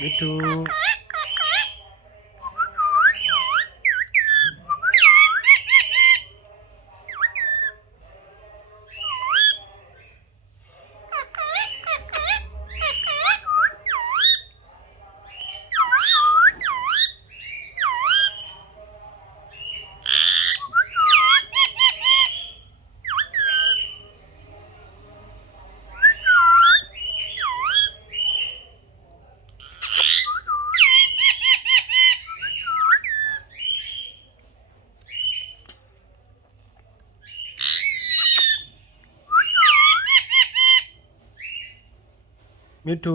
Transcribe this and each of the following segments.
मिठू। मिठू।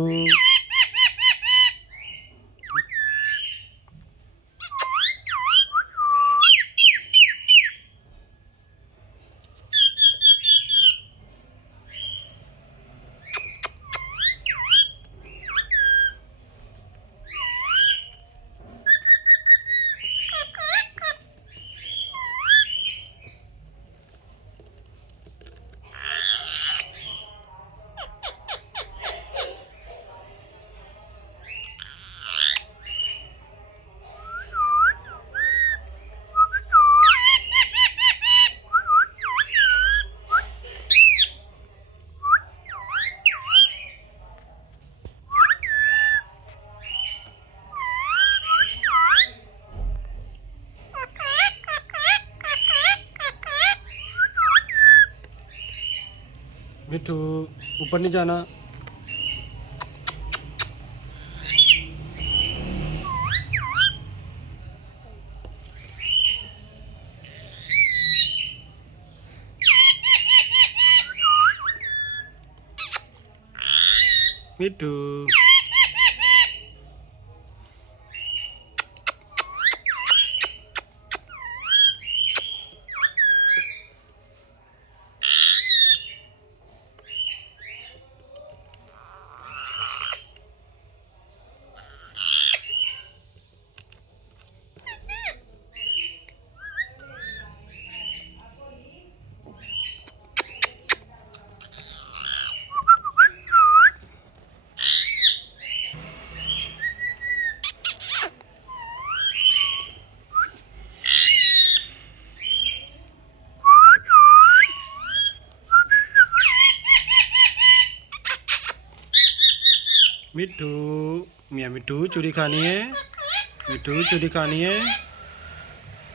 मिठू ऊपर नहीं जाना। मिठू। मिठू मियाँ मिठू चूरी खानी है। मिठू चूरी खानी है।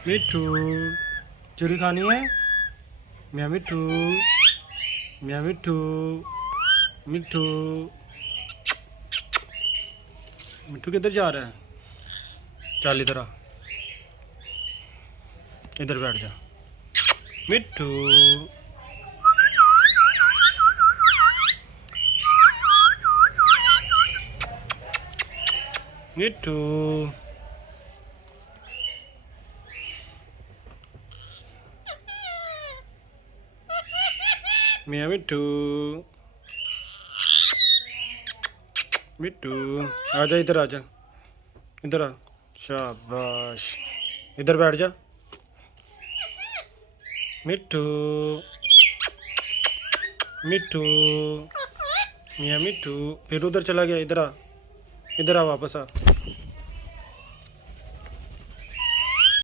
मिठू चूरी खानी है। मियाँ मिठू मियाँ मिठू मिठू। मिठू किधर जा रहा है? चल इधर आ, इधर बैठ जा। मिठू मिठू। मियाँ मिठू मिठू आजा, इधर आजा, इधर आ। शाबाश, इधर बैठ जा। मिठू मिठू मियाँ मिठू फिर उधर चला गया। इधर आ, इधर आ, वापस आ।